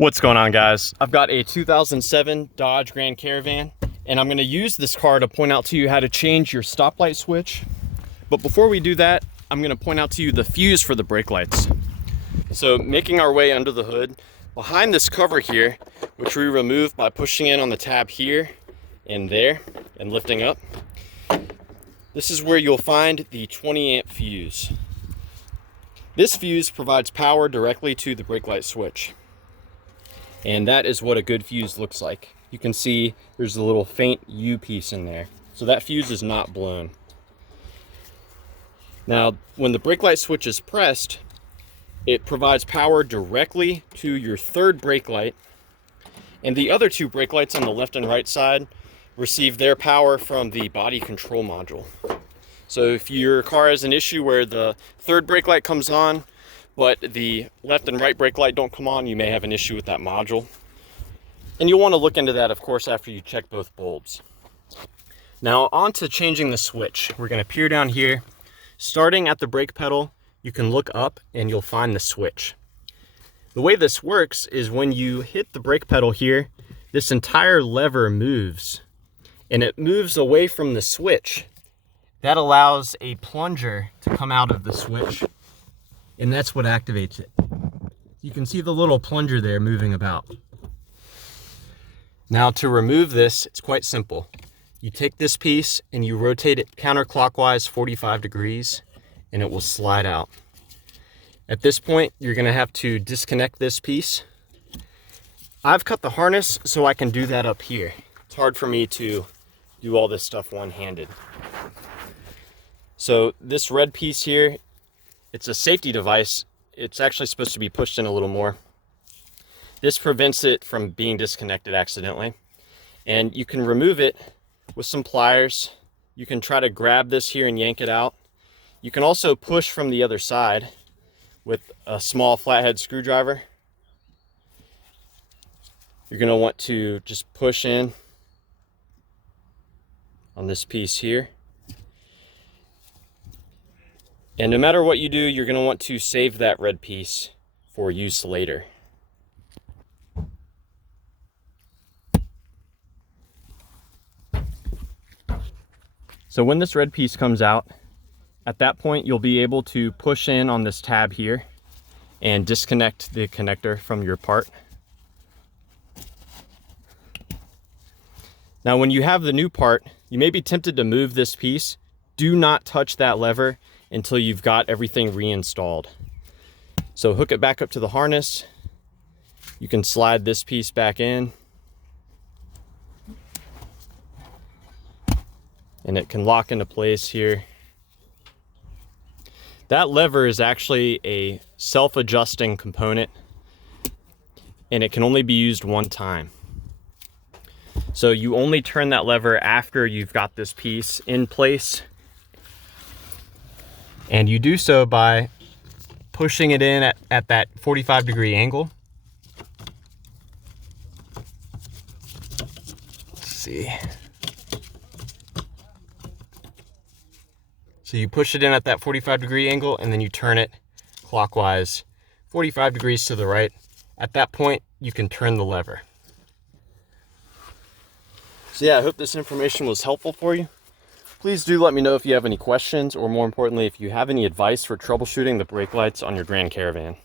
What's going on, guys? I've got a 2007 Dodge Grand Caravan, and I'm going to use this car to point out to you how to change your stoplight switch. But before we do that, I'm going to point out to you the fuse for the brake lights. So making our way under the hood, behind this cover here, which we remove by pushing in on the tab here and there and lifting up, this is where you'll find the 20 amp fuse. This fuse provides power directly to the brake light switch. And that is what a good fuse looks like. You can see there's a little faint U piece in there. So that fuse is not blown. Now, when the brake light switch is pressed, it provides power directly to your third brake light. And the other two brake lights on the left and right side receive their power from the body control module. So if your car has an issue where the third brake light comes on, but the left and right brake light don't come on, you may have an issue with that module. And you'll want to look into that, of course, after you check both bulbs. Now, on to changing the switch. We're going to peer down here. Starting at the brake pedal, you can look up and you'll find the switch. The way this works is when you hit the brake pedal here, this entire lever moves, and it moves away from the switch. That allows a plunger to come out of the switch, and that's what activates it. You can see the little plunger there moving about. Now, to remove this, it's quite simple. You take this piece and you rotate it counterclockwise 45 degrees and it will slide out. At this point, you're gonna have to disconnect this piece. I've cut the harness so I can do that up here. It's hard for me to do all this stuff one-handed. So this red piece here, it's a safety device. It's actually supposed to be pushed in a little more. This prevents it from being disconnected accidentally. And you can remove it with some pliers. You can try to grab this here and yank it out. You can also push from the other side with a small flathead screwdriver. You're going to want to just push in on this piece here. And no matter what you do, you're going to want to save that red piece for use later. So when this red piece comes out, at that point you'll be able to push in on this tab here and disconnect the connector from your part. Now, when you have the new part, you may be tempted to move this piece. Do not touch that lever until you've got everything reinstalled. So hook it back up to the harness. You can slide this piece back in, and it can lock into place here. That lever is actually a self-adjusting component, and it can only be used one time. So you only turn that lever after you've got this piece in place. And you do so by pushing it in at that 45-degree angle. Let's see. So you push it in at that 45-degree angle, and then you turn it clockwise 45 degrees to the right. At that point, you can turn the lever. So yeah, I hope this information was helpful for you. Please do let me know if you have any questions, or more importantly, if you have any advice for troubleshooting the brake lights on your Grand Caravan.